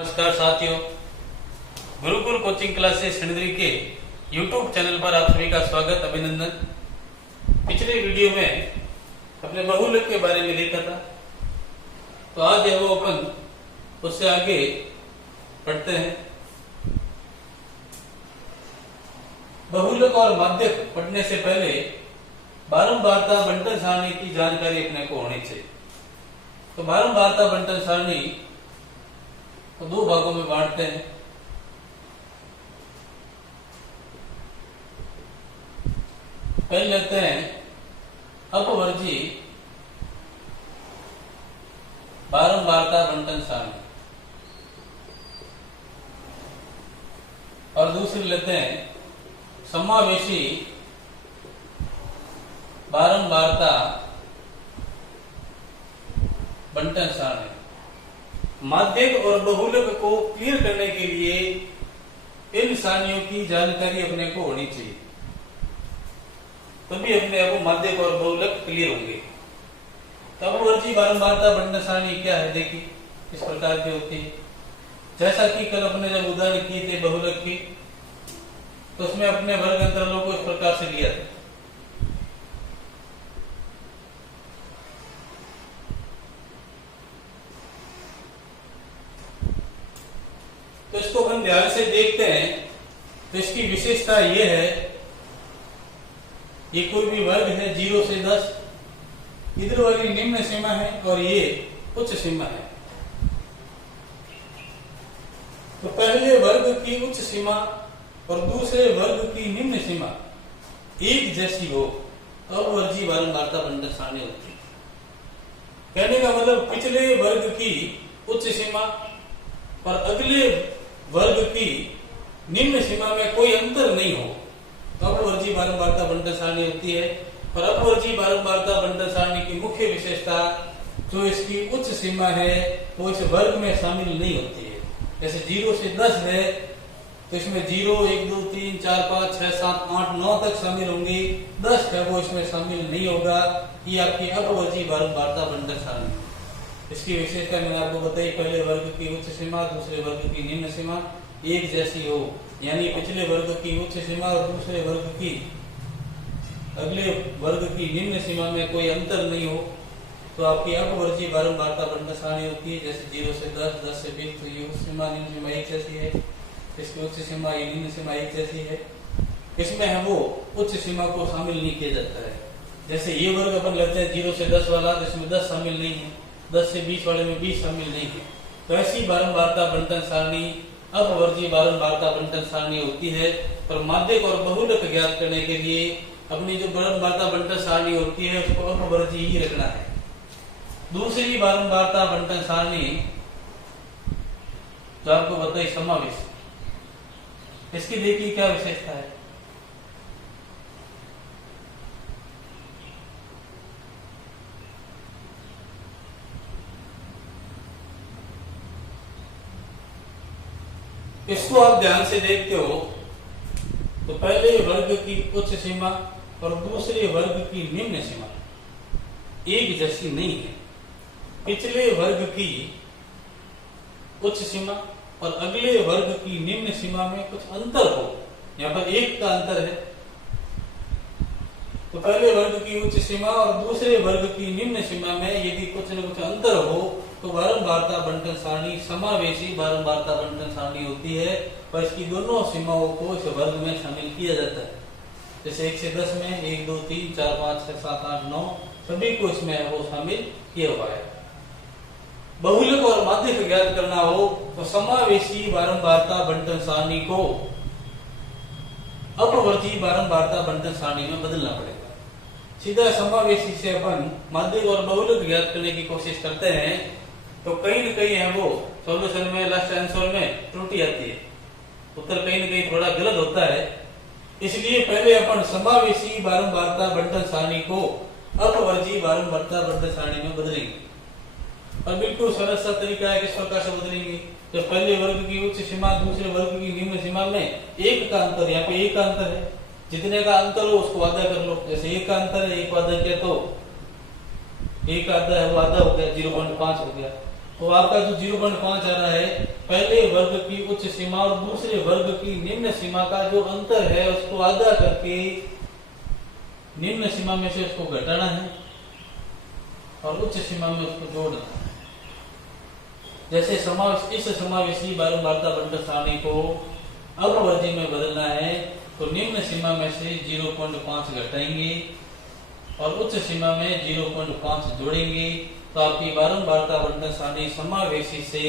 नमस्कार साथियों, Gurukul coaching classes Sindri के YouTube चैनल पर आप सभी का स्वागत अभिनंदन। पिछले वीडियो में अपने बहुलक के बारे में देखा था, तो आज है वो अपन उससे आगे पढ़ते हैं। बहुलक और माध्यक पढ़ने से पहले बारंबारता बंटन सारणी की जानकारी अपने को होनी चाहिए। तो बारंबारता बंटन सारणी तो दो भागों में बांटते हैं। पहले लेते हैं अपवर्जी बारंबारता बंटन सारणी और दूसरी लेते हैं समावेशी बारंबारता बंटन सारणी। माध्यक और बहुलक को क्लियर करने के लिए इन सारणियों की जानकारी अपने को होनी चाहिए, तभी अपने आप माध्यक और बहुलक क्लियर होंगे। तो अपवर्जी बारंबारता बंटन सारणी क्या है, देखिए इस प्रकार की होती है। जैसा कि कल अपने जब उदाहरण किए थे बहुलक की, तो उसमें अपने वर्ग अंतरालों को इस प्रकार से लिया था। तो इसको हम ध्यान से देखते हैं तो इसकी विशेषता यह है, ये कोई भी वर्ग है 0 से 10, इधर वाली निम्न सीमा है और ये उच्च सीमा है। तो पहले वर्ग की उच्च सीमा और दूसरे वर्ग की निम्न सीमा एक जैसी हो तो अपवर्जी बारंबारता बंटन सारणी होती है। कहने का मतलब पिछले वर्ग की उच्च सीमा और अगले वर्ग की निम्न सीमा में कोई अंतर नहीं हो तो अपवर्जी बारंबारता बंटन सारणी होती है। और अपवर्जी बारंबारता बंटन सारणी की मुख्य विशेषता जो इसकी उच्च सीमा है वो इस वर्ग में शामिल नहीं होती है। जैसे 0 से 10 है तो इसमें 0, 1, 2, 3, 4, 5, 6, 7, 8, 9 तक शामिल होंगी। 10 है वो इसमें शामिल नहीं होगा। ये आपकी अपवर्जी बारंबारता बंटन सारणी। इसकी विशेषता मैंने आपको बताई, पहले वर्ग की उच्च सीमा दूसरे वर्ग की निम्न सीमा एक जैसी हो, यानी पिछले वर्ग की उच्च सीमा और दूसरे वर्ग की अगले वर्ग की निम्न सीमा में कोई अंतर नहीं हो तो आपकी अपवर्जी बारंबारता बंटन सारणी होती है। जैसे 0 से 10, 10 से 20 तो ये उच्च सीमा निम्न सीमा एक जैसी है, इसकी उच्च सीमा ये निम्न सीमा एक जैसी है। इसमें है वो उच्च सीमा को शामिल नहीं किया जाता है। जैसे ये वर्ग अपन लेते हैं 0 से 10 वाला, तो इसमें 10 शामिल नहीं है, 10 से 20 वाले में 20 शामिल नहीं है। तो ऐसी बारंबारता बंटन सारणी अपवर्जी बारंबारता बंटन सारणी होती है। पर माध्यक और बहुलक ज्ञात करने के लिए अपनी जो बारंबारता बंटन सारणी होती है उसको अपवर्जी ही रखना है। दूसरी बारंबारता बंटन सारणी जो आपको बताई समावेश, इसकी देखिए क्या विशेषता है। इसको आप ध्यान से देखते हो तो पहले वर्ग की उच्च सीमा और दूसरे वर्ग की निम्न सीमा एक जैसी नहीं है। पिछले वर्ग की उच्च सीमा और अगले वर्ग की निम्न सीमा में कुछ अंतर हो, यहाँ पर एक का अंतर है। तो पहले वर्ग की उच्च सीमा और दूसरे वर्ग की निम्न सीमा में यदि कुछ न कुछ अंतर हो तो बारंबारता बंटन सारणी समावेशी बारंबारता बंटन सारणी होती है और इसकी दोनों सीमाओं को इस वर्ग में शामिल किया जाता है। जैसे 1 से 10 में 1, 2, 3, 4, 5, 6, 7, 8, 9 सभी को इसमें वो शामिल किया हुआ है। बहुलक और माध्यक ज्ञात करना हो तो समावेशी बारंबारता बंटन सारणी को अपवर्जी बारंबारता बंटन सारणी में बदलना पड़ेगा। सीधा समावेशी से अपन माध्यक और बहुलक ज्ञात करने की कोशिश करते हैं तो कहीं न कहीं है वो सॉल्यूशन में लास्ट आंसर में त्रुटि आती है, उत्तर कहीं न कहीं थोड़ा गलत होता है। इसलिए पहले अपन समावेशी बारंबारता बंटन सारणी को अपवर्जी बारंबारता बंटन सारणी में बदलेंगे। और बिल्कुल सरल सा तरीका है, किस प्रकार से बदलेंगे। तो पहले वर्ग की उच्च सीमा दूसरे वर्ग की निम्न सीमा में एक का अंतर, यहाँ पे एक का अंतर है, जितने का अंतर हो उसको आधा कर लो। जैसे एक का अंतर है, एक आधा किया तो एक आधा है वो आधा हो गया, 0.5 हो गया। तो आपका जो 0.5 आ रहा है, पहले उच्च सीमा और दूसरे वर्ग की निम्न सीमा का जो अंतर है उसको आधा करके निम्न सीमा में से उसको घटाना है और उच्च सीमा में उसको जोड़ना है। जैसे इस समावेशी बारंबारता बंटन सारणी को अपवर्जी में बदलना है तो निम्न सीमा में से 0.5 घटाएंगे और उच्च सीमा में 0.5 जोड़ेंगे तो आपकी बारंबारता बंटन सारणी समावेशी से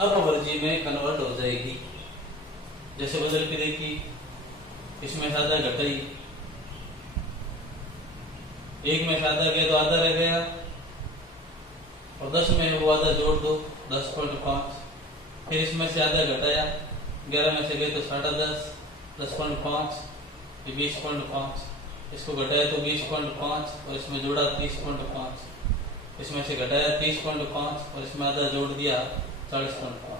अपवर्जी में कन्वर्ट हो जाएगी। जैसे बदल के देखिए, इसमें से आधा घटाई, एक में से आधा गया तो आधा रह गया और 10 में वो आधा जोड़ दो 10.5, फिर इसमें से आधा घटाया 11 में से गए तो 10.5, 10.5, 20.5, इसको घटाया तो 20.5 और इसमें जोड़ा 30.5, इसमें से घटाया 30.5 और इसमें आधा जोड़ दिया 40.5।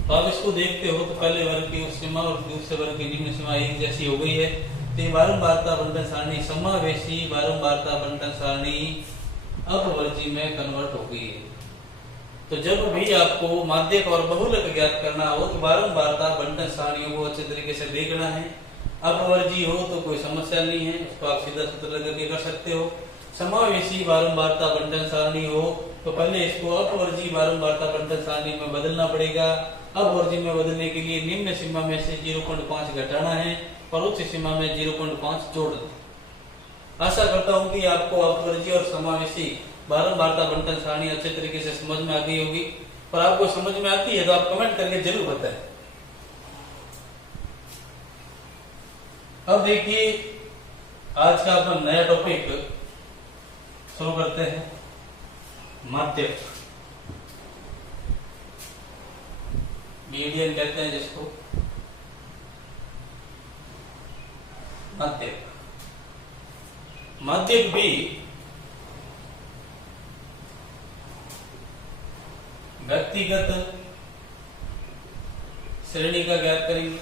तो आप इसको देखते हो तो पहले वर्ग की उच्च सीमा और दूसरे वर्ग की निम्न सीमा एक जैसी हो गई है। तो बारंबारता बंटन सारणी समावेशी बारंबारता बंटन सारणी अपवर्जी में कन्वर्ट हो गई है। तो जब भी आपको माध्यक और बहुलक ज्ञात करना हो तो बारंबारता बंटन सारणियों को अच्छे तरीके से देखना है। अपवर्जी हो तो कोई समस्या नहीं है, उसको आप सीधा सूत्र लगा के कर सकते हो। समावेशी बारंबारता बंटन सारणी हो तो पहले इसको अपवर्जी बारंबारता बंटन सारणी में बदलना पड़ेगा। अपवर्जी में बदलने के लिए निम्न सीमा में से 0.5 घटाना है और उच्च सीमा में 0.5 जोड़ना। आशा करता हूं कि आपको अपवर्जी और समावेशी बारंबारता बंटन सारणी अच्छे तरीके से समझ में आ गई होगी। पर आपको समझ में आती है तो आप कमेंट करके जरूर बताएं। अब देखिए, आज का अपन नया टॉपिक शुरू करते हैं, माध्यक, मीडियन कहते हैं जिसको, माध्यक। माध्यक भी व्यक्तिगत श्रेणी का ज्ञात करेंगे,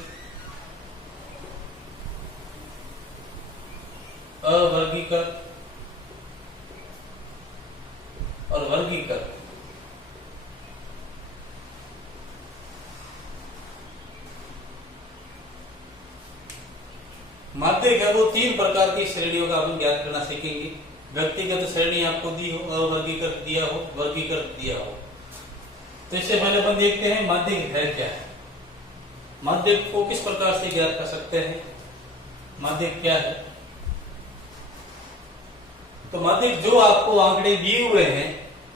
अवर्गीकृत और वर्गीकृत। माध्यक है वो 3 प्रकार की श्रेणियों का अपन ज्ञात करना सीखेंगे। व्यक्तिगत श्रेणी आपको दी हो, अवर्गीकृत दिया हो, वर्गीकृत दिया हो। तो इससे पहले अपन देखते हैं माध्यक है क्या है, माध्यक को किस प्रकार से ज्ञात कर सकते हैं, माध्यक क्या है। तो माध्यक जो आपको आंकड़े दिए हुए हैं,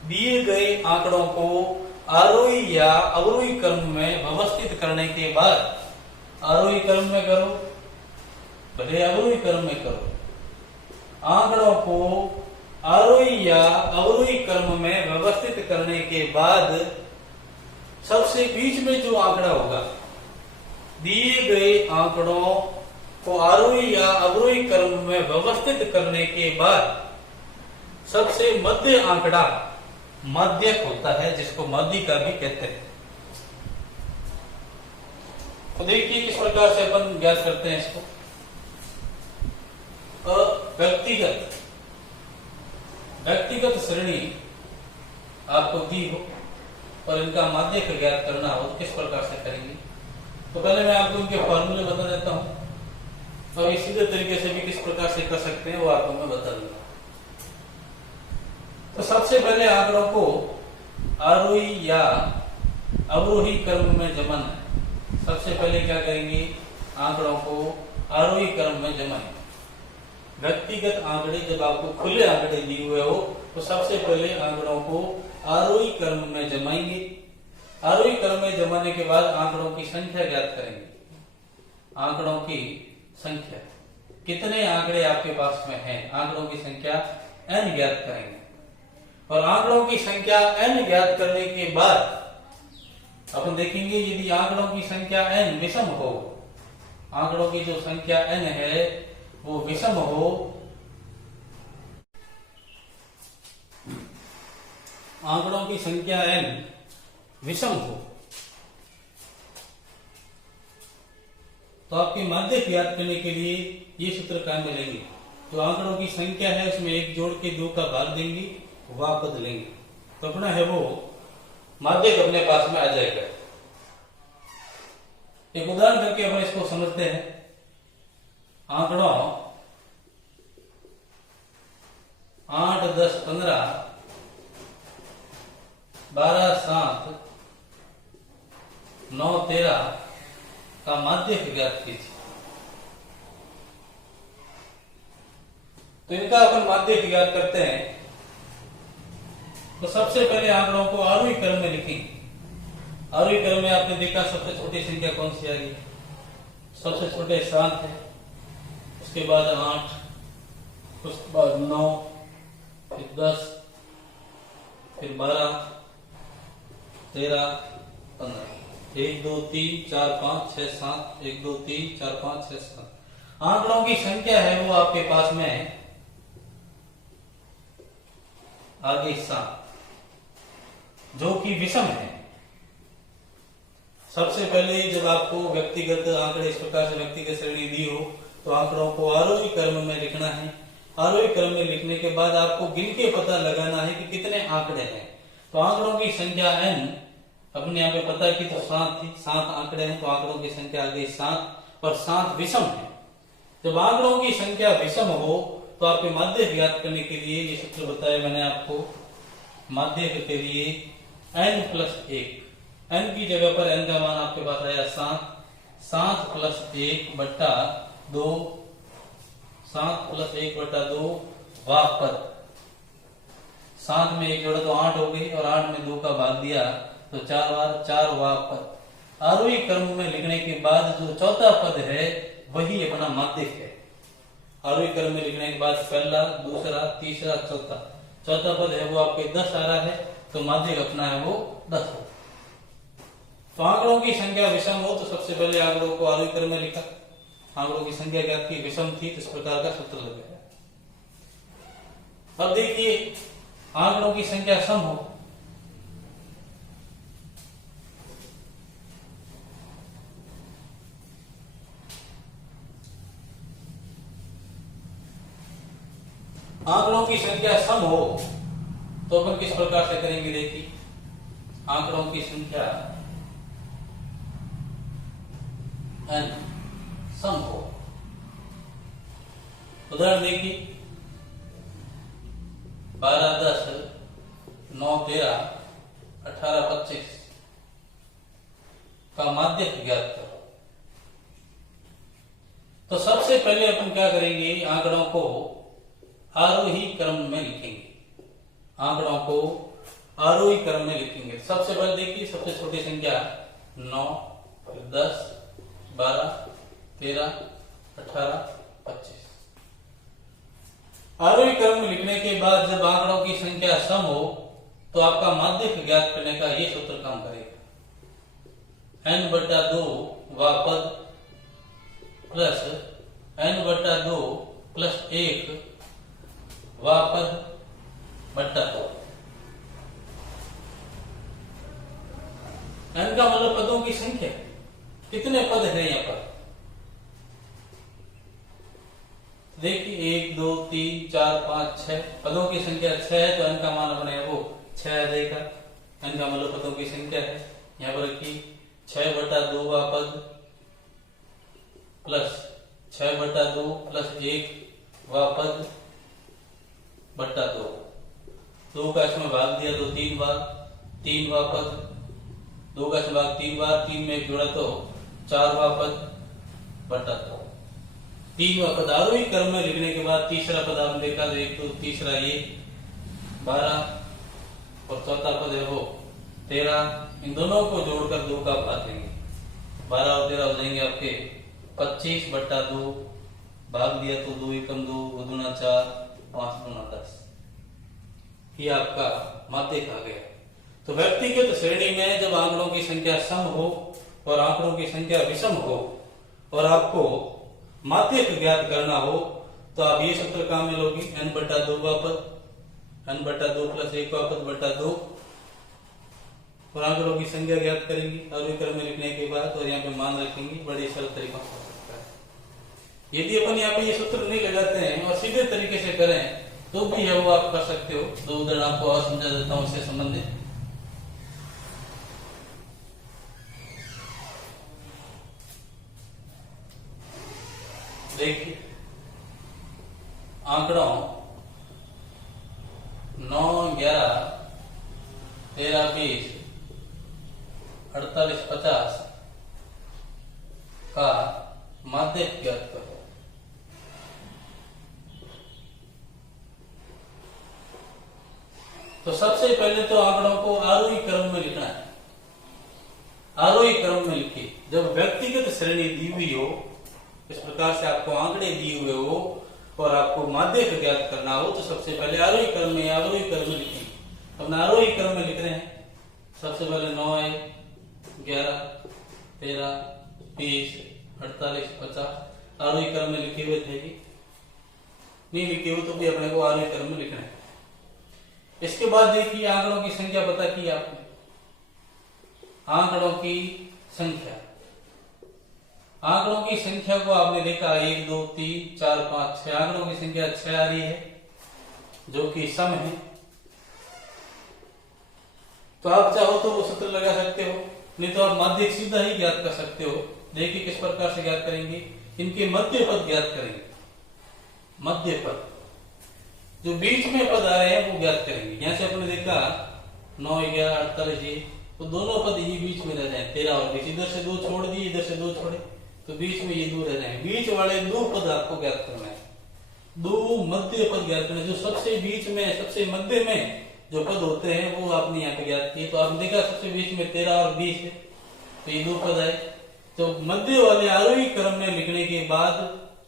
दिए गए आंकड़ों को आरोही या अवरोही क्रम में व्यवस्थित करने के बाद, आरोही क्रम में करो भले अवरोही क्रम में करो, आंकड़ों को आरोही या अवरोही क्रम में व्यवस्थित करने के बाद सबसे बीच में जो आंकड़ा होगा, दिए गए आंकड़ों को आरोही या अवरोही क्रम में व्यवस्थित करने के बाद सबसे मध्य आंकड़ा माध्यक होता है, जिसको माध्यिका भी कहते हैं। तो देखिए किस प्रकार से अपन ज्ञात करते हैं इसको। व्यक्तिगत श्रेणी आपको दी हो और इनका माध्यक ज्ञात करना हो तो किस प्रकार से करेंगे। तो पहले मैं आपको इनके फॉर्मूले बता देता हूं और सीधे तरीके से भी किस प्रकार से कर सकते हैं वो आपको मैं बता दूंगा। तो सबसे पहले आंकड़ों को आरोही या अवरोही क्रम में जमाना है। सबसे पहले क्या करेंगे, आंकड़ों को आरोही क्रम में जमाएंगे। व्यक्तिगत आंकड़े जब आपको खुले आंकड़े दिए हुए हो तो सबसे पहले आंकड़ों को आरोही क्रम में जमाएंगे। आरोही क्रम में जमाने के बाद आंकड़ों की संख्या ज्ञात करेंगे। आंकड़ों की संख्या, कितने आंकड़े आपके पास में हैं, आंकड़ों की संख्या n ज्ञात करेंगे। और आंकड़ों की संख्या n ज्ञात करने के बाद अपन देखेंगे यदि आंकड़ों की संख्या n विषम हो, आंकड़ों की जो संख्या n है वो विषम हो, आंकड़ों की संख्या n विषम हो तो आपके माध्यक ज्ञात करने के लिए ये सूत्र काम में लेंगे। जो आंकड़ों की संख्या है उसमें 1 जोड़ के 2 का भाग देंगे, वापस बदलेंगे तो अपना है वो माध्यक अपने पास में आ जाएगा। एक उदाहरण करके अपन इसको समझते हैं। आंकड़ों 8, 10, 15, 12, 7, 9, 13 का माध्यक ज्ञात कीजिए। तो इनका अपन माध्यक ज्ञात करते हैं। तो सबसे पहले आंकड़ों को आरोही क्रम में लिखेंगे। आरोही क्रम में आपने देखा सबसे छोटी संख्या कौन सी आ गई? सबसे छोटे 7 है, उसके बाद 8, उसके बाद 9, फिर 10, फिर 12, 13, 15। 1, 2, 3, 4, 5, 6, 7। 1, 2, 3, 4, 5, 6, 7 आंकड़ों की संख्या है वो आपके पास में है आगे 7, जो कि विषम है। सबसे पहले जब आपको व्यक्तिगत आंकड़े इस प्रकार से व्यक्तिगत श्रेणी दी हो तो आंकड़ों को आरोही क्रम में लिखना है। आरोही क्रम में लिखने के बाद आपको गिन के पता लगाना है कि कितने आंकड़े हैं। तो आंकड़ों की संख्या n अपने यहाँ पे पता की तो 7 थी, 7 आंकड़े हैं, तो आंकड़ों की संख्या आ गई 7 और 7 विषम है। जब आंकड़ों की संख्या विषम हो तो आपके माध्यक ज्ञात करने के लिए ये सूत्र बताया मैंने आपको। माध्यक के लिए n प्लस 1, n की जगह पर n का मान आपके पास आया 7, 7 प्लस 1 बट्टा 2, 7 प्लस 1 बट्टा 2 वापद। 7 में 1 जोड़ा तो 8 हो गई और 8 में 2 का भाग दिया तो 4 बार 4 वापद। आरोही क्रम में लिखने के बाद जो चौथा पद है वही अपना माध्यक है। आरोही क्रम में लिखने के बाद पहला, दूसरा, तीसरा, चौथा पद है वो आपके 10 आ रहा है, तो माध्यक अपना है वो 10 हो। तो आंकड़ों की संख्या विषम हो तो सबसे पहले आंकड़ों को आरोही क्रम में लिखा। आंकड़ों की संख्या ज्ञात की विषम थी तो इस प्रकार का सूत्र लग गया। अब देखिए आंकड़ों की संख्या सम हो, आंकड़ों की संख्या सम हो तो अपन किस प्रकार से करेंगे? देखिए आंकड़ों की संख्या n सम हो। उदाहरण देखिए 12, 10, 9, 13, 18, 25 का माध्यक ज्ञात करो। तो सबसे पहले अपन क्या करेंगे? आंकड़ों को आरोही क्रम में लिखेंगे। आंकड़ों को आरोही क्रम में लिखेंगे। सबसे पहले देखिए सबसे छोटी संख्या 9, फिर 10, 12, 13, 18, 25। आरोही क्रम में लिखने के बाद जब आंकड़ों की संख्या सम हो तो आपका माध्यक ज्ञात करने का ये सूत्र काम करेगा। n बटा 2 वापद प्लस n बटा 2 प्लस 1 वापद बट्टा 2। n का मतलब पदों की संख्या, कितने पद है यहाँ पर? देखिए 1, 2, 3, 4, 5, 6 पदों की संख्या 6 है तो n का मान अपने वो 6 आ जाएगा। n का मतलब पदों की संख्या है। यहाँ पर रखिए 6 बटा 2 वापद प्लस 6 बटा 2 प्लस 1 वापद बट्टा 2। 2 का इसमें भाग दिया तो 3 बार, 3 वापद, 2 का इसमें भाग 3 बार, 3 में 1 जोड़ा तो 4 वापद बट्टा 2। 3 वापद आरोही क्रम में लिखने के बाद तीसरा पद आपने देखा तो 1, 2, तीसरा ये 12 और चौथा पद है वो 13। इन दोनों को जोड़कर 2 का भाग देंगे। 12 और 13 हो जाएंगे आपके 25 बट्टा 2, भाग दिया तो 2 एकम 2, 2 दूना 4, 5 दूना 10। ये आपका माध्यक आ गया। तो व्यक्तिगत श्रेणी में जब आंकड़ों की संख्या सम हो और आंकड़ों की संख्या विषम हो और आपको माध्यक ज्ञात करना हो तो आप ये सूत्र काम में लोगे। n बटा 2 वापद, n बटा 2 प्लस 1 वापद बटा 2 और आंकड़ों की संख्या ज्ञात करेंगे आरोही क्रम में लिखने के बाद और यहाँ पे मान रखेंगे। बड़े सरल तरीका हो सकता है। यदि अपन यहाँ पे ये सूत्र नहीं लगाते हैं और सीधे तरीके से करें तो भी है वो आप कर सकते हो। 2 उदाहरण आपको और समझा देता हूं इससे संबंधित। देखिए आंकड़ों 9, 11, 13, 20, 48, 50 का माध्य ज्ञात करो। तो सबसे पहले तो आंकड़ों को आरोही क्रम में लिखना है। आरोही क्रम में लिखिए। जब व्यक्तिगत श्रेणी दी हुई हो, इस प्रकार से आपको आंकड़े दिए हुए हो और आपको माध्य ज्ञात करना हो, तो सबसे पहले आरोही क्रम में लिखेंगे। अपना आरोही क्रम में लिख रहे हैं। सबसे पहले 9 है, 11, 13, 20, 48, 50 आरोही क्रम में लिखे हुए थे कि नहीं लिखे हुए, तो भी अपने को आरोही क्रम में लिखना है। इसके बाद देखिए आंकड़ों की संख्या पता की आपने। आंकड़ों की संख्या, आंकड़ों की संख्या को आपने देखा 1, 2, 3, 4, 5, 6 आंकड़ों की संख्या 6 आ रही है, जो कि सम है। तो आप चाहो तो वो सूत्र लगा सकते हो, नहीं तो आप माध्य सीधा ही ज्ञात कर सकते हो। देखिए किस प्रकार से ज्ञात करेंगे। इनके मध्य पद ज्ञात करेंगे। मध्य पद जो बीच में पद आ रहे हैं वो ज्ञात करेंगे। यहां से आपने देखा 9, 11, 48 तो दोनों पद ये बीच में रह रहे हैं, 13 और 20। इधर से 2 छोड़ दिए, इधर से 2 छोड़े, तो बीच में ये 2 रह रहे हैं। बीच वाले 2 पद आपको ज्ञात करना है। 2 मध्य पद ज्ञात करना है। जो सबसे बीच में, सबसे मध्य में जो पद होते हैं वो आपने यहाँ पे ज्ञात किए। तो आपने देखा सबसे बीच में 13 और 20 है, तो ये 2 पद आए। तो मध्य वाले आरोही क्रम में लिखने के बाद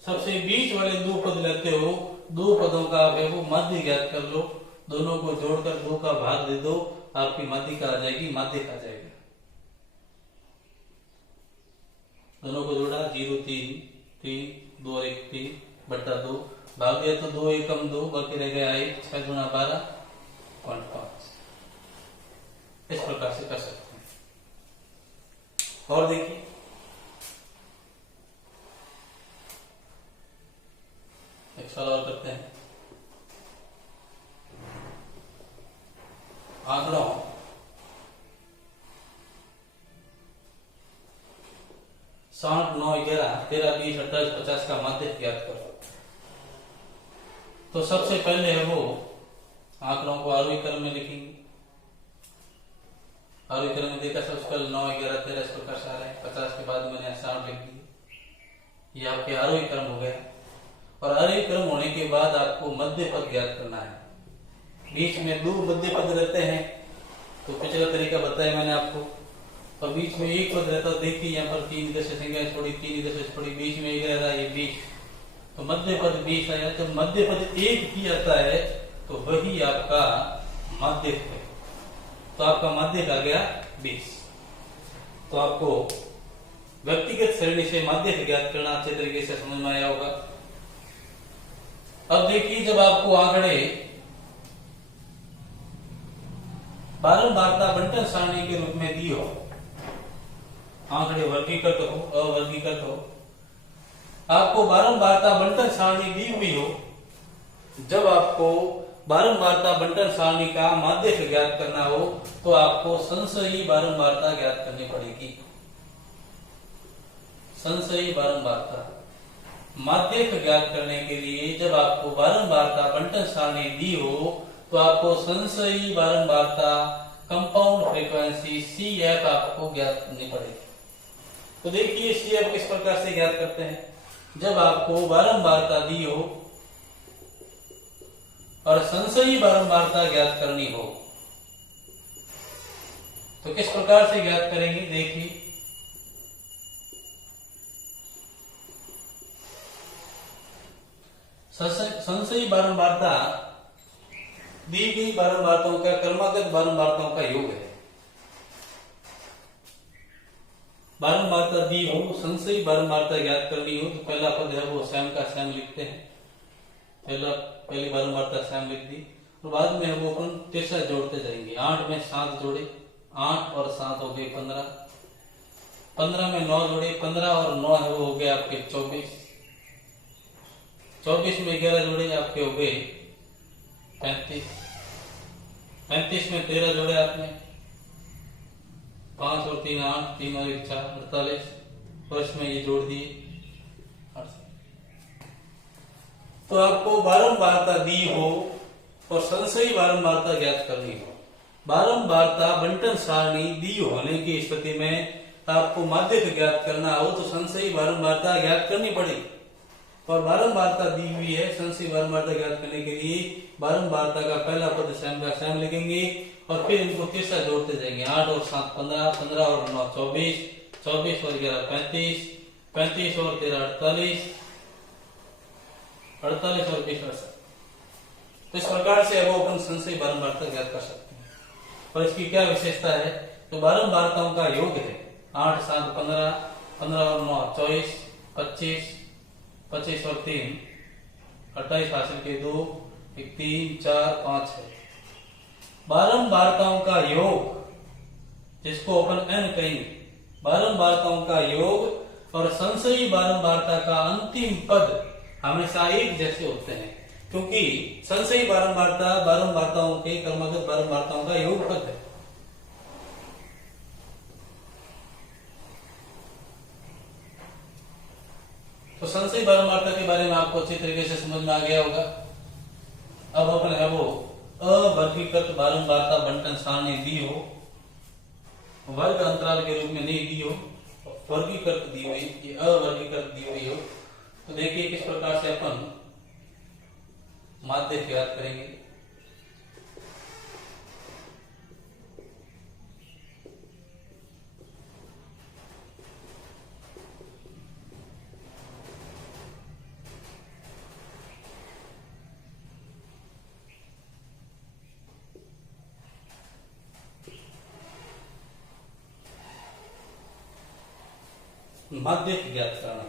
सबसे बीच वाले 2 पद लेते हो, 2 पदों का आप है वो माध्य ज्ञात कर लो। दोनों को जोड़कर 2 का भाग दे दो, आपकी माध्यिका आ जाएगी, माध्यक आ जाएगा। दोनों को जोड़ा 0, 3, 3, 2 और 1, 3 बट्टा 2 भाग दिया तो 2 एकम 2 बाकी रह गया 1, 6 गुना 12, 5। इस प्रकार से कर सकते हैं। और देखिए एक सवाल और करते हैं। आंकड़ों 60, 9, 11, 13, 20, 28, 50 का माध्य ज्ञात करो। तो सबसे पहले है वो आंकड़ों को आरोही क्रम में लिखेंगे। आरोही क्रम में देखा सबसे पहले 9, 11, 13 इस प्रकार से आ रहे हैं। 50 के बाद मैंने 60 लिख दिए। ये आपके आरोही क्रम हो गया। और आरोही क्रम होने के बाद आपको मध्य पद ज्ञात करना है। बीच में 2 मध्य पद रहते हैं, तो पिछला तरीका बताया मैंने आपको। और बीच में 1 पद रहता है। देखिए यहाँ पर 3 इधर से संख्या छोड़ी, 3 इधर से छोड़ी, बीच में 1 रह रहा है, ये 20, तो मध्य पद 20 आया। जब मध्य पद 1 ही आता है तो वही आपका माध्यक है। तो आपका माध्यक आ गया 20। तो आपको व्यक्तिगत श्रेणी से माध्यक ज्ञात करना अच्छे तरीके से समझ में आया होगा। अब देखिए जब आपको आंकड़े बारंबारता बंटन सारणी के रूप में दी हो, आंकड़े वर्गीकृत हो, अवर्गीकृत हो, आपको बारंबारता बंटन सारणी दी हुई हो, जब आपको बारंबारता बंटन सारणी का माध्यक ज्ञात करना हो तो आपको संशयी बारंबारता ज्ञात करनी पड़ेगी। संशयी बारंबारता माध्यक ज्ञात करने के लिए जब आपको बारंबारता बंटन सारणी दी हो तो आपको संशयी बारंबारता कंपाउंड फ्रीक्वेंसी CF आपको ज्ञात करनी पड़ेगी। तो देखिए CF किस प्रकार से ज्ञात करते हैं। जब आपको बारंबारता दी हो और संशयी बारंबारता ज्ञात करनी हो तो किस प्रकार से ज्ञात करेंगे। देखिए संशयी बारंबारता दी गई बारंबारताओं का क्रमागत बारंबारताओं का योग है। बारंबारता दी हो, संशयी बारंबारता ज्ञात करनी हो तो पहला पद है वो स्वयं का स्वयं लिखते हैं। पहली बारंबारता स्वयं लिख दी और बाद में हम अपन तीसरा जोड़ते जाएंगे। 8 में 7 जोड़े, 8 और 7 हो गए 15, 15 में 9 जोड़े, 15 और 9 है वो हो गए आपके 24, 24 में 11 जोड़े आपके हो गए 35, 35 में 13 जोड़े आपने, 5 और 3 8, 3 और 1 4, 48 और इसमें ये जोड़ दिए तो आपको बारंबारता दी हो और संशयी बारंबारता ज्ञात करनी हो। बारंबारता बंटन सारणी दी होने की स्थिति में आपको माध्यक ज्ञात करना हो तो संशयी बारंबारता ज्ञात करनी पड़ेगी। और बारंबारता दी हुई है, संशयी बारंबारता ज्ञात करने के लिए बारंबारता का पहला पद स्वयं का स्वयं लिखेंगे और फिर इनको तीसरा जोड़ते जाएंगे। 8 और 7 15, 15 और 9 24, 24 और 11 35, 35 और 13 48, 48 और 20 68। तो इस प्रकार से अब अपन संशयी बारंबारता ज्ञात कर सकते हैं। और इसकी क्या विशेषता है? तो बारंबारताओं का योग है 8 7 15, 15 और 9 24, 25, 25 और 3 28 हासिल के 2, 1 3 4 5 है। बारंबारताओं का योग जिसको अपन n कहेंगे, बारंबारताओं का योग और संशयी बारंबारता का अंतिम पद हमेशा एक जैसे होते हैं, क्योंकि संशयी बारंबारता बारंबारताओं के क्रमगत बारंबारताओं का योग पद है। तो संशयी बारंबारता के बारे में आपको अच्छी तरीके से समझ में आ गया होगा। अब अपन है वो अवर्गीकृत बारंबारता बंटन सारणी दी हो, वर्ग अंतराल के रूप में नहीं दी हो, वर्गीकृत दी हुई, ये अवर्गीकृत दी हुई हो, तो देखिए किस प्रकार से अपन माध्य ज्ञात करेंगे। माध्य ज्ञात करना।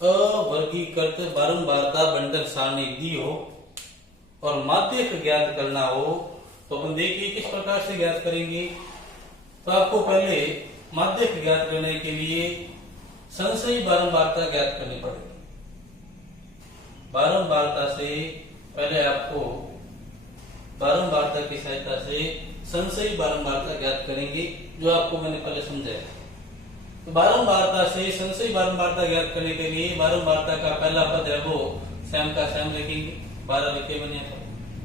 अवर्गीकृत बारंबारता बंटन सारणी दी हो और माध्यक ज्ञात करना हो तो अपन देखिए किस प्रकार से ज्ञात करेंगे। तो आपको पहले माध्यक ज्ञात करने के लिए संशयी बारंबारता ज्ञात करनी पड़ेगी। बारंबारता से पहले आपको बारंबारता की सहायता से संशयी बारंबारता ज्ञात करेंगे, जो आपको मैंने पहले समझाया। तो बारंबारता से संशयी बारंबारता ज्ञात करने के लिए बारंबारता का पहला पद है वो स्वयं का स्वयं लिखेंगे, 12 लिखे बने।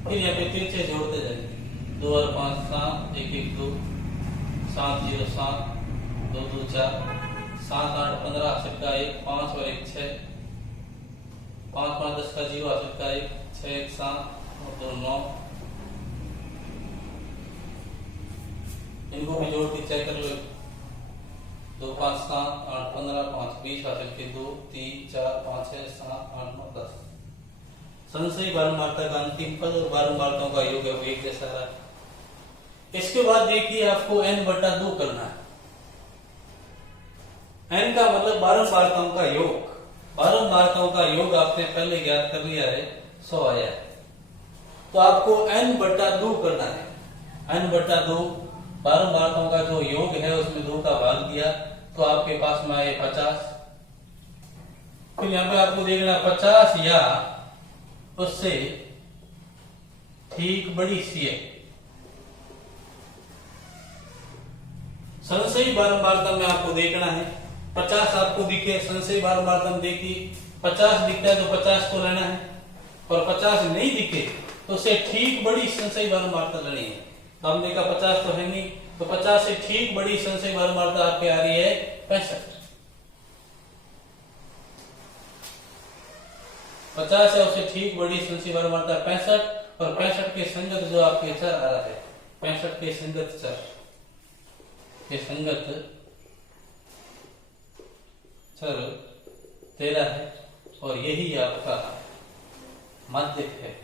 फिर यहाँ पे तिरछे जोड़ते जाएंगे, 2 और 5 7, 1 1 2, 7 0 7, 2 2 4, 7 8 15 हासिल का 1, 5 और 1 6, 5 5 10 का 0 हासिल का 1, 6 1 7 और 2 9। इनको भी जोड़ के चेक कर लो। 2 5 7 8 15 5 20 हासिल के 2 3 4 5 6 7 8 9 10। संशयी बारंबारता का अंतिम पद और बारंबारताओं का योग है वो एक जैसा रहा है। इसके बाद देखिए आपको n/2 करना है। n का मतलब बारंबारताओं का योग। बारंबारताओं का योग आपने पहले ज्ञात कर लिया है, 100 आया है। तो आपको n/2 करना है। n/2 बारंबारताओं का जो योग है उसमें 2 का भाग दिया तो आपके पास में आए 50। फिर यहाँ पे आपको देखना 50 या उससे ठीक बड़ी सी है। संशयी बारंबारता में आपको देखना है 50 आपको दिखे, संशयी बारंबारता में देखिए 50 दिखता है तो 50 को लेना है, और 50 नहीं दिखे तो उससे ठीक बड़ी संशयी बारंबारता लेनी है। तो हमने कहा 50 तो है नहीं, तो 50 से ठीक बड़ी संशयी बारंबारता आपके आ रही है 65। 50 है उससे ठीक बड़ी संशयी बारंबारता 65, और 65 के संगत जो आपके चर आ रहा है, 65 के संगत चर के संगत चर 13 है, और यही आपका माध्यक है।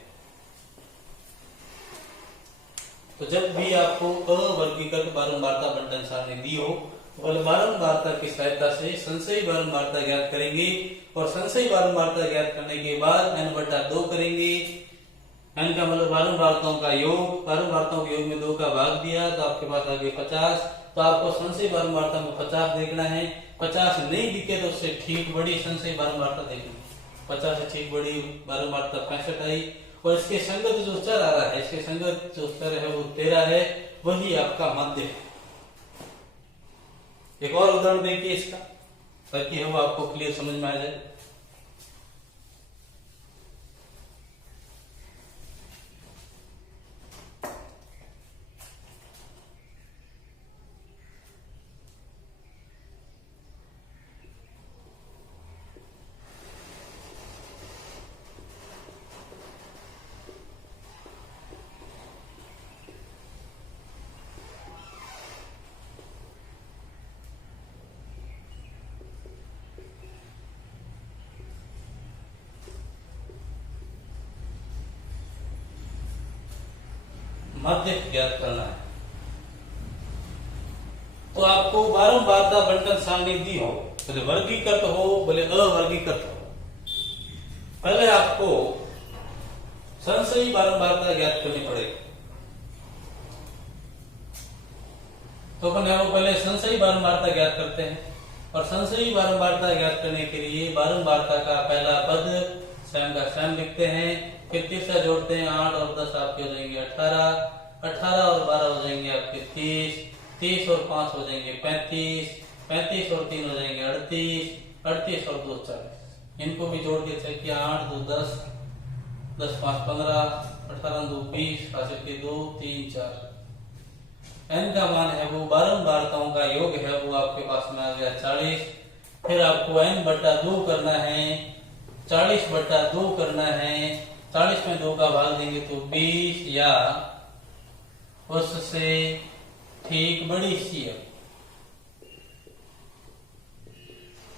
तो जब भी आपको अवर्गीकृत बारंबारता बंटन सारणी दी हो तो बारंबारता की सहायता से संशयी बारंबारता ज्ञात करेंगे, और संशयी बारंबारता ज्ञात करने के बाद n/2 करेंगे। n का मतलब बारंबारताओं का योग, बारंबारताओं के योग में 2 का भाग दिया तो आपके पास आ गए 50। तो आपको संशयी बारंबारता में 50 देखना है। 50 नहीं दिखे तो उससे ठीक बड़ी संशयी बारंबारता देखनी। 50 से ठीक बड़ी बारंबारता 65 आई, और इसके संगत जो चर आ रहा है, इसके संगत जो चर है वो 13 है, वही आपका माध्य है। एक और उदाहरण देखिए इसका, ताकि वो आपको क्लियर समझ में आ जाए। माध्य ज्ञात करना है, तो आपको बारंबारता बंटन सारणी दी हो, बोले वर्गीकृत हो बोले अवर्गीकृत हो, पहले आपको संशयी बारंबारता ज्ञात करनी पड़ेगी। तो अपन वो पहले संशयी बारंबारता ज्ञात करते हैं, और संशयी बारंबारता ज्ञात करने के लिए बारंबारता का पहला पद स्वयं का स्वयं लिखते हैं, फिर तीसरा जोड़ते हैं, 8 और 10 आपके हो जाएंगे 18, 18 और 12 हो जाएंगे आपके 30, 30 और 5 हो जाएंगे 35, 35 और 3 हो जाएंगे 38, 38 और 2 40। इनको भी जोड़ के चेक किया, 8 2 10, 10 5 15, 18 2 20, 2 3 4। n का मान है वो बारंबारताओं का योग है, वो आपके पास में आ गया 40। फिर आपको n बटा 2 करना है, 40 बटा 2 करना है, 40 में 2 का भाग देंगे तो 20 या उससे ठीक बड़ी सीएम।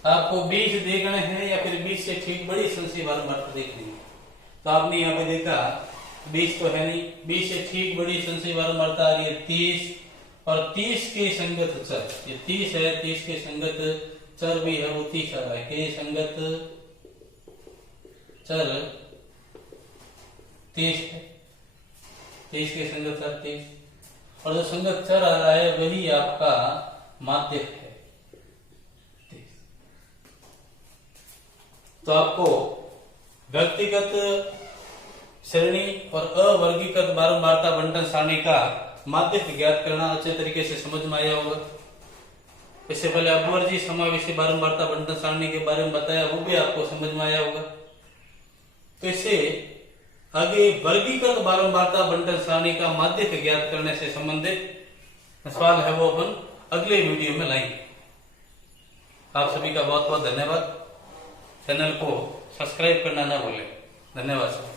आपको 20 देखना है या फिर 20 से ठीक बड़ी संशयी बारंबारता देखनी है। तो आपने यहाँ पे देखा 20 तो है नहीं, 20 से ठीक बड़ी संशयी बारंबारता आ रही है 30, और 30 के संगत चर, ये 30 है, 30 के संगत चर भी है वो 30 आ रहा है, के संगत चर 30 है, 30 के संगत चर 30, और जो संगत चर आ रहा है वही आपका माध्य है 30। तो आपको व्यक्तिगत श्रेणी और अवर्गीकृत बारंबारता बंटन सारणी का माध्य ज्ञात करना अच्छे तरीके से समझ में आया होगा। इससे पहले अपवर्जी समावेशी बारंबारता बंटन सारणी के बारे में बताया, वो भी आपको समझ में आया होगा। तो इससे आगे वर्गीकृत बारंबारता बंटन सारणी का माध्य ज्ञात करने से संबंधित सवाल है वो अपन अगले वीडियो में लाएंगे। आप सभी का बहुत बहुत धन्यवाद। चैनल को सब्सक्राइब करना ना भूलें। धन्यवाद।